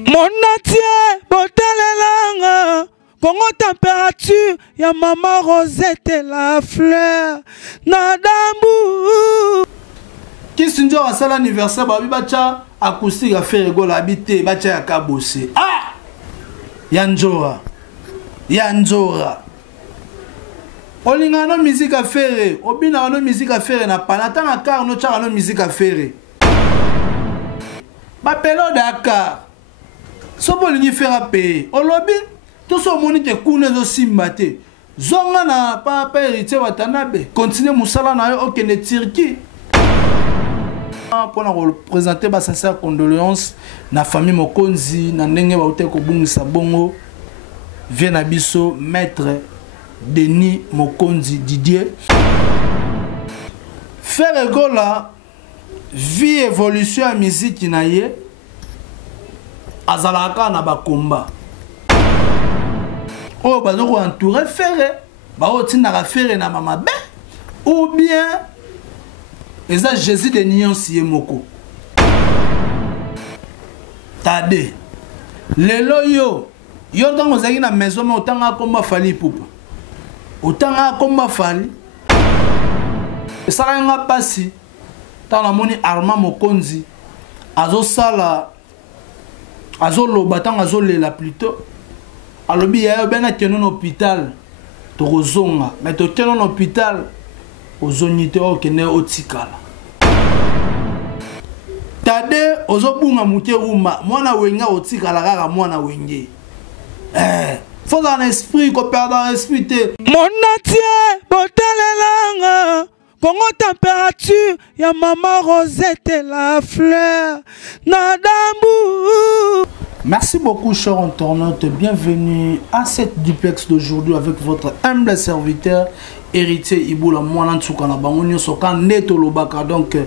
Monatie botalelanga Congo température ya maman Rosette la fleur Nadambu Kisinjo a sala anniversaire babi bacha acoustique a fait rigolo habité bacha ya kabose ah Yanjora Olinga no musique à faire obina no musique à faire na panata na car no chara no musique à faire ba pelo Dakar so bolingi faire payer olobi to so moni te kuna zo simbate zonga na papa héritier watanabe continue musala na yo okene Turquie pour nous présenter ba sincère condoléances na famille Mokonzi na ndenge ba uté ko bungisa bongo vient na biso maître Denis Mokonzi Didier faire gola vie évolution à musique na ye azalaka na bakomba o bazoko entourer faire ba otinaka faire na mama be ou bien eza Jésus de Nyon siye moko tade lelo yo tango zaki na maison mais otanga komba fali pupa otanga komba fali esala nga pasi tana moni Armand Mokonzi azosala azoloba tanga azolela plutôt alobi ya bena teno hôpital to kozonga mais to teno hôpital ozonite okene otikala tade ozobunga muke ruma mwana wenga otikala kaka mwana wenge faut un esprit ko perdre esprit te monatie botalelanga Congo température ya maman Rosette la fleur Nadambu. Merci beaucoup chers internautes, bienvenue à cette duplex d'aujourd'hui avec votre humble serviteur héritier Iboula Mwana Ntsukana bango nyonso ka neto lobaka donc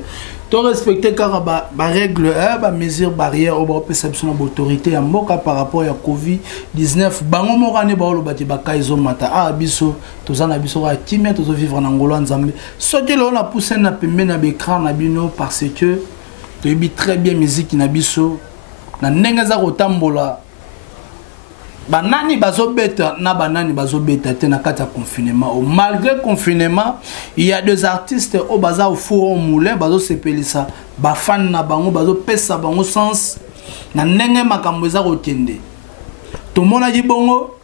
to respecter car ba règle ba mesure barrière au perception d'autorité ya mboka par rapport à Covid-19 bango morane ba lobati ba kaizo mata a biso tozana biso ka timia tozo vivre na ngolo nzambe soki lo na pousser na pembe na écran na bino parce que to yebi très bien musique na biso na ndenge za kotambola banani bazobeta na banani bazobeta te na kata confinement malgré confinement il y a deux artistes au baza au four au moulin bazo sepelisa ba fan na bango bazo pesa bango sens na ndenge makambo za kokende to mona di bongo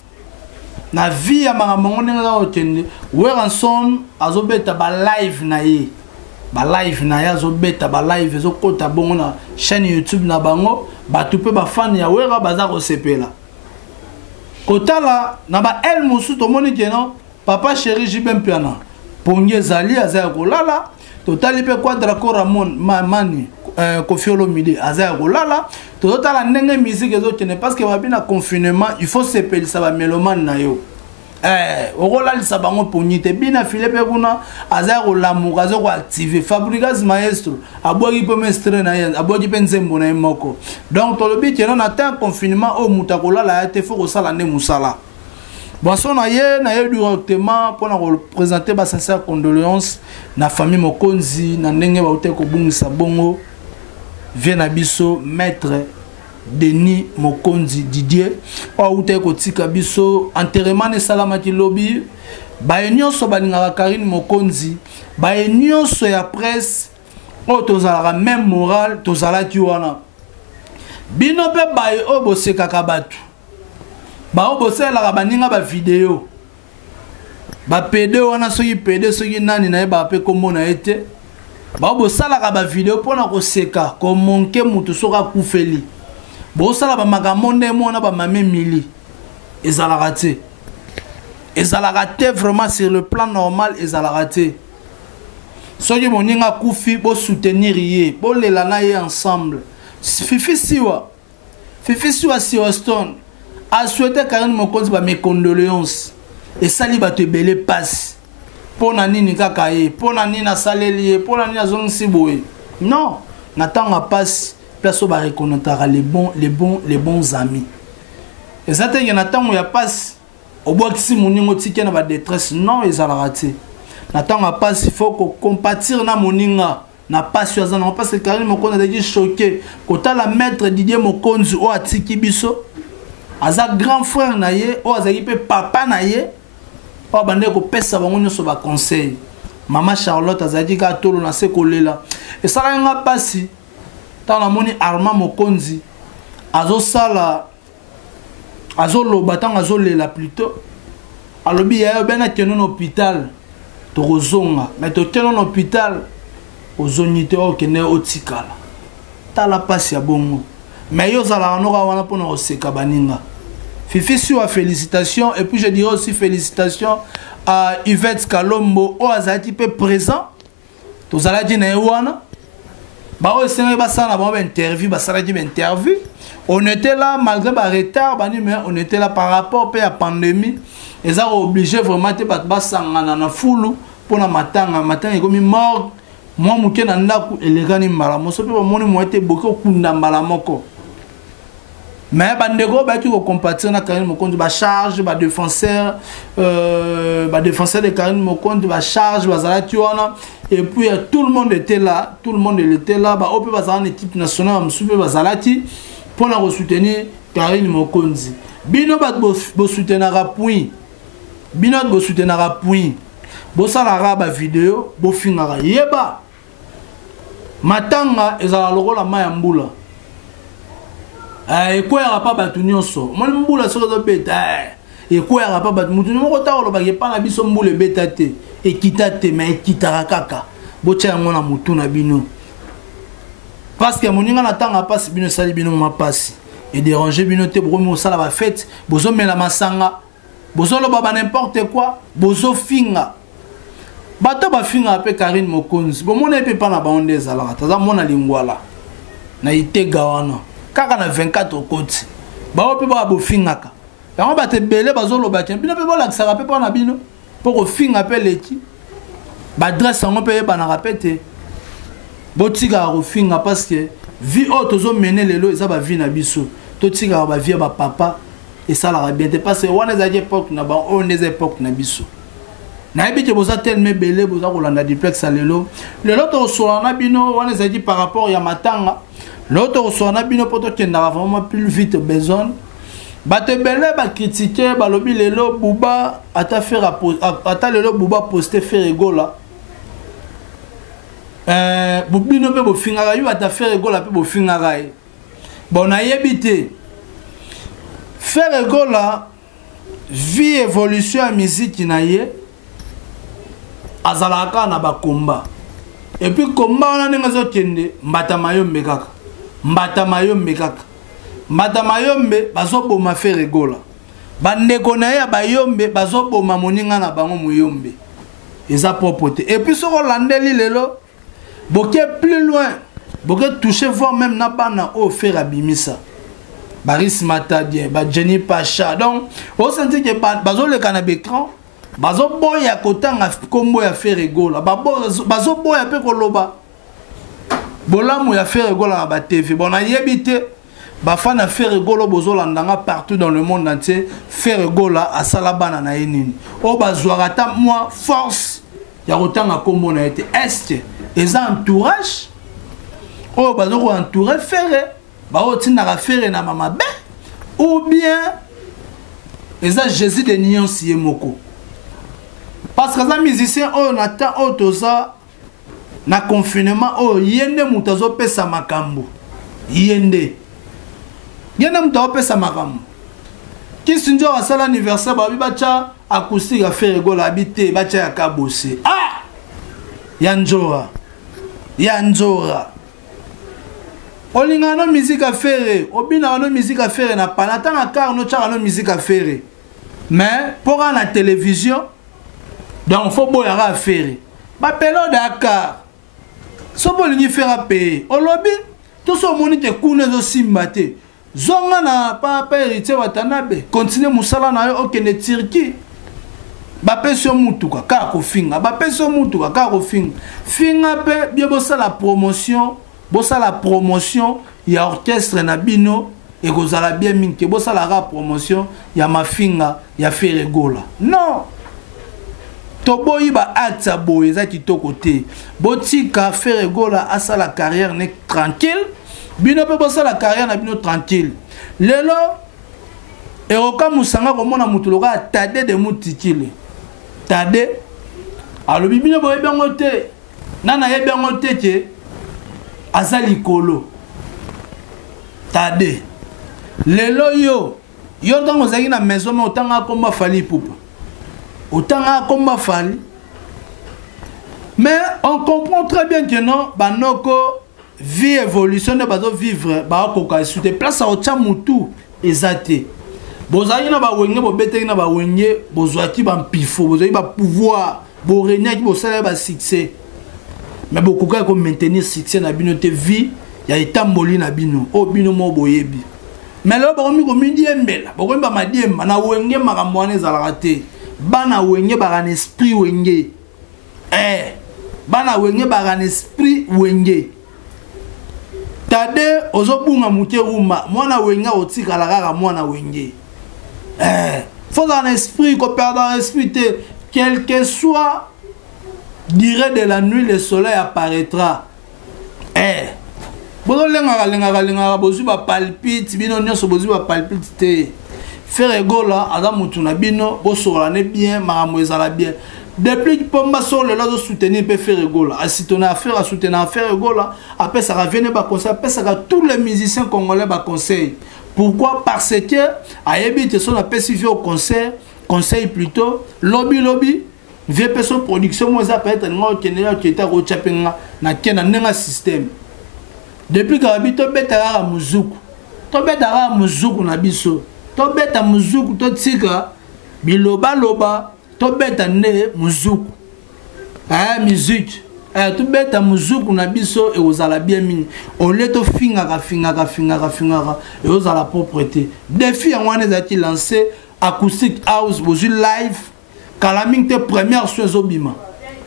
na vie ya makambo ndenge za kokende Weranson azobeta ba live na ye ba live na ya azobeta ba live zo kota bongo na chaîne YouTube na bango ba tupe ba fan ya Wera baza ko sepela Kotala na ba el musu to moni keno papa chéri jibem piana ponge zali azaya kolala totali pe quadra ko Ramon mani Kofiolo midi azaya kolala totala ndenge musique ezo tene parce que babina confinement il faut se pelisa ba mélomane na yo okola lisa bango ponyite bina Philippe kuna azaya kolamuka zo ko activer Fabrigas maestro aboki pe mestre na ye aboki pe nzembo na moko donc tolobi teno na temps confinement o mutakola la te faut sala ne musala bonso na ye directement pour na présenter ba sincère condoléances na famille Mokonzi na ndenge ba uté ko bungisa bongo vient na biso maître Denis Mokonzi Didier ou te ko tika biso enterrement ne salamati lobby ba nyonso balinga Karine Mokonzi ba nyonso ya presse o tozala même moral tozala ki wana bino pe ba o boseka kabatu ba o bosela baninga ba vidéo ba PD wana soki PD soki nani na ba pe komona ete ba o bosala ka ba vidéo pona ko seka ko monke mutu soka kufeli bosala ba magamonde mona ba mame mili ezalaka te vraiment sur le plan normal ezalaka te soki moninga kufi bo soutenir ye bo lela na ye ensemble Fifi Siwa Siwa Stone a souhaité Karine Mokonzi ba mes condoléances et sali ba te belé passe pona nini kaka ye pona nini na saleli ye pona nini azongisi boye non natanga passe place ba reconnaître les bons amis et ça te na tango ya passe au bois qui moningo tike na ba détresse non ezala raté na tango passe il faut ko compatir na moninga na pasi azana parce que Karine Mokonzi a été choqué kota la maître Didier Mokonzi o atiki biso aza grand frère na ye o azaki pe papa na ye o bande ko pesa bango nyoso ba conseil Maman Charlotte azaki ka tolo na se kolela et ça nga pasi ta na moni Armand Mokonzi azo sala azo loba tanga azo lela plutôt alobi ya bena keno hôpital to rozonga mais to keno hôpital ozonite o kene otikala ta la pasi ya bongo mais yo zala noka wana pona oseka baninga Fifi sur félicitations et puis je dirais aussi félicitations à Yvette Kalombo o azati pe présent to zala di na wana ba o senga ba sana ba interview ba sala di interview on était là malgré ba retard mais on était là par rapport à la pandémie et ça obligé vraiment te ba sangana na fulu pona matanga comme mort moi muke na ndaku elegani malamo so pe ba moni mo ete boko kunda malamoko mais bandego ba tu ko compatir na Karine Mokonzi ba charge ba défenseur de Karine Mokonzi ba charge ba zalati wana et puis tout le monde était là ba ope ba zana équipe nationale msupe ba zalati pour la soutenir Karine Mokonzi bino ba bo soutenir appui bino bo soutenir appui bo sala ba vidéo bo fingara yeba matanga ezala lokola mayambula quoi ya pas batu nyonso moi mbula soko do beta et quoi ya pas batu mutu moko ta oloba ke pa na biso mbule beta te ekita te mais ekitara kaka bocha ngona mutu na bino parce que moninga na tanga passe bino sali bino ma passe et déranger bino te bromo sala ba fête bozo mela masanga bozo lo baba n'importe quoi bozo finga bato ba finga pe Karine Mokonzi bo mona pe pa na ba onde zala taza mona lingwala na itega wana kaka na 24 okoti ba ope ba bo fingaka yango ba te belé bazo lo ba bino pe bola kisaka pe pa na bino poko finga pe leki ba adresse ngo pe ba na rapete botika ko finga parce que vie auto zo mener lelo eza ba vie na biso to tika ba vie ba papa et ça la bien parce que wana za époque na ba on des époques na biso na ebite boza tellement belé boza ko landa duplex lelo to so na bino wana za dit par rapport ya matanga l'autre so na bino poto kenda vraiment plus vite besoin bate belé ba critiquer ba lobi lelo buba ata faire ata lelo buba poster faire rigola bubino pe bo fingara yu ata faire rigola pe bo fingara bon na yebite faire rigola vie évolution à musique na ye azalaka na ba combat et puis combat on a nengazo kende mbata mayombe kaka mbata mayombe bazoboma faire rigola bandeko na ya bayombe bazoboma moninga na bango muyombe eza propreté et puis soko landeli lelo boke plus loin boke toucher voir même na bana o faire abimisa Baris Matadien ba Jenny Pacha donc on sentit que bazoleka na écran bazoboya kotanga kombo ya faire rigola bazoboya pe koloba bolamu ya faire rigola na ba TV bon na yebite ba fana faire rigola bozolandanga partout dans le monde entier faire rigola à salabana na yenini o bazwara moi force ya kotanga kombo na été est les entourage o bazoko entourer faire ba otinaka faire na mama be ou bien les Jésus de Nyon Siemoko parce que les musiciens on attend autosa na confinement oh yende mutazo pesa makambo yende mutazo pesa makambo qui sinjo à sala anniversaire ba bibacha acoustique a faire rigola habité bacha ya kabose ah yanjora olinga no musique à faire obina no musique à faire na panata na car no chara no musique à faire mais pour la télévision donc faut boyara à faire ba pelo Dakar so bolingi faire payer olobi tout so moni te kune zo simbate zonga na papa héritier watanabe continuer musala na yo okende Turquie ba peso mutuka ka ko finga ba peso mutuka ka ko finga pe bien bossa la promotion ya orchestre na bino et kozala bien minke bossa la promotion ya mafinga ya faire rigola non toboyi ba acte boye za kitoko te botika Ferregola asa la carrière ne tranquille bino pe bosa la carrière na bino tranquille lelo eroka musanga komona mutuloka tade de mutikile tade alobi bino boye bango te nana ye bango te ke azali kolo tade lelo yo tango zaki na maison mais otanga komba fali pupa otanga komba fali mais on comprend très bien que non banoko vie évolution de bazo vivre ba koka sous des places au chamutu ezate bozali na ba wenge bo beteki na ba wenge bozwaki ba mpifo bozali ba pouvoir bo régner ki bo sala ba succès mais beaucoup ka ko maintenir succès na bino te vie ya etamboli na bino o bino mo boyebi mais là bakomi ko midiembela bakomi ba madiemba na wenge makambo wana ezalaka te bana wenge ba na esprit wenge bana wenge ba na esprit wenge tade ozobunga muke rumba mwana wenga otikala kaka mwana wenge faut dans l'esprit qu'on perd dans l'esprit quel que soit durée de la nuit le soleil apparaîtra bozo lenga bozu ba palpite bino nyonso bozu ba palpite te Ferregola ada mutu na bino bosola ne bien makambo ezala bien depuis pomba sur le lazo soutenir pe Ferregola a soutenir affaire a soutenir Ferregola après ça revenir ba conseil après ça tous les musiciens congolais ba conseil pourquoi parce que ayebi te son appel suivi au conseil plutôt lobby vie personne production moi ça peut être ngo kenela qui était au chapenga na kena nenga système depuis que betara muzuku to betara muzuku na biso to beta muzuku to tika biloba loba to beta ne muzuku musique to beta muzuku na biso et ozala bien mini on le to finga et ozala propreté défi en wana ezati lancé acoustic house bozu live kalaming te première chose obima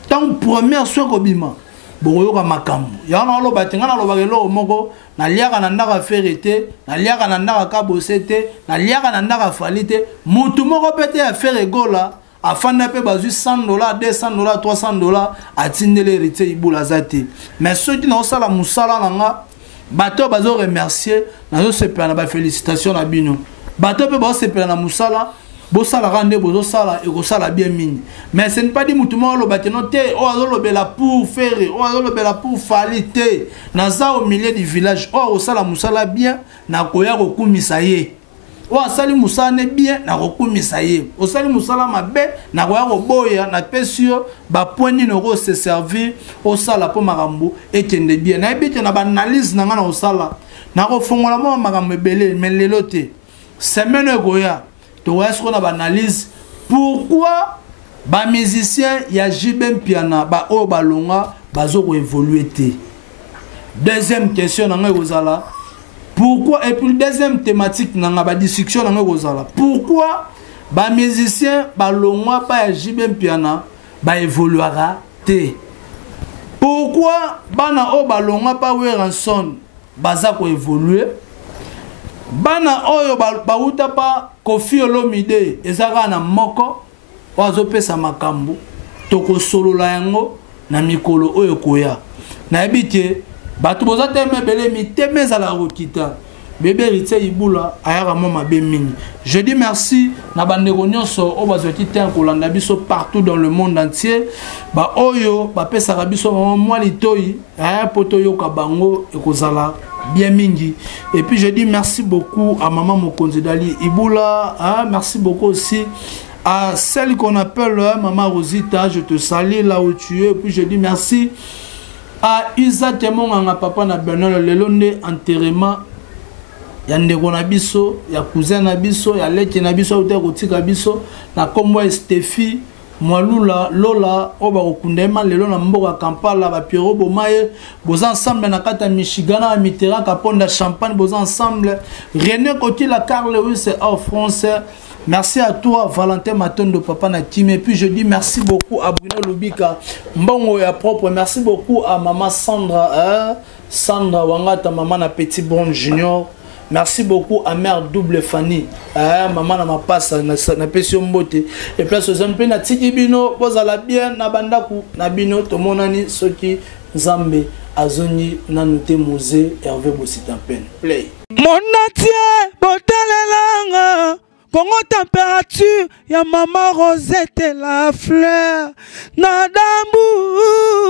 tant première chose obima boyoka makambo yana lo batinga na lo bakelo moko na liaka na ndaka ferete na liaka na ndaka kabosete na liaka na ndaka falite mutu moko pete ya Ferregola afanda pe bazu $100 $200 $300 atindele héritier ibula zate mais ceux qui n'ont sala musala nanga bato bazo remercier nazo sepela na ba félicitations na bino bato pe bazo sepela na musala bosala rande bozo sala et kosala bien mini mais ce n'est pas dit mutumo lo bateno te o azo lobela pour faire o azo lobela pour falite naza au milieu du village o osala musala bien na koya kokumisa ye o asali musala ne bien na kokumisa ye osali musala mabe na koya koboya na pesio ba point ni no se servir o sala po makambo ekende bien na ebite na ba analyse na ngana osala na ko fongola mo makambo ebele mais lelo te semaine goya to est-ce qu'on a analyse pourquoi ba musicien ya Jibem Piana ba o balonga bazo ko évoluer te deuxième question na ngai kozala pourquoi et puis deuxième thématique na ba discussion na ngai kozala pourquoi ba musicien balonga pa ya Jibem Piana ba évoluera te pourquoi bana o balonga pa Weranson baza ko évoluer bana oyo bauta pa Koffi Olomide ezaka na moko wazo pesa makambo toko solola yango na mikolo oyo koya na ebite batu boza teme bele miteme za la rokita bébé Rite Ibula ayaka moma be mini je dis merci na bandeko nyonso o bazoti ten kolanda biso partout dans le monde entier ba oyo ba pesa biso mwa litoi aya poto yoka bango ekozala bien mingi et puis je dis merci beaucoup à maman Mokonzi Dali Ibula merci beaucoup aussi à celle qu'on appelle maman Rosita je te salue là où tu es et puis je dis merci à Isa Temonganga papa na Bernard Lelonde enterrement ya ndeko na biso ya cousin na biso ya leki na biso uta kotika biso na kombo Steffi Mwalula Lola oba kokundema lelo na mboka Kampala ba Pierrot Bomaye boza ensemble na kata Michigan na Mitterrand Kaponda Champagne boza ensemble René Kotila Carl Lewis en France. Merci à toi Valentin Matondo papa na Kim et puis je dis merci beaucoup à Bruno Lubika mbongo ya propre merci beaucoup à maman Sandra Sandra Wangata maman na Petit Bon Junior. Merci beaucoup à mère double Fanny. Maman na ma passe na pesio mbote. Et place aux amis na tiki bino bozala bien na bandaku na bino to monani soki Nzambe azoni na noté musée Hervé Bositampene. Play. Mon atie botalelanga Congo température ya maman Rosette la fleur na dambu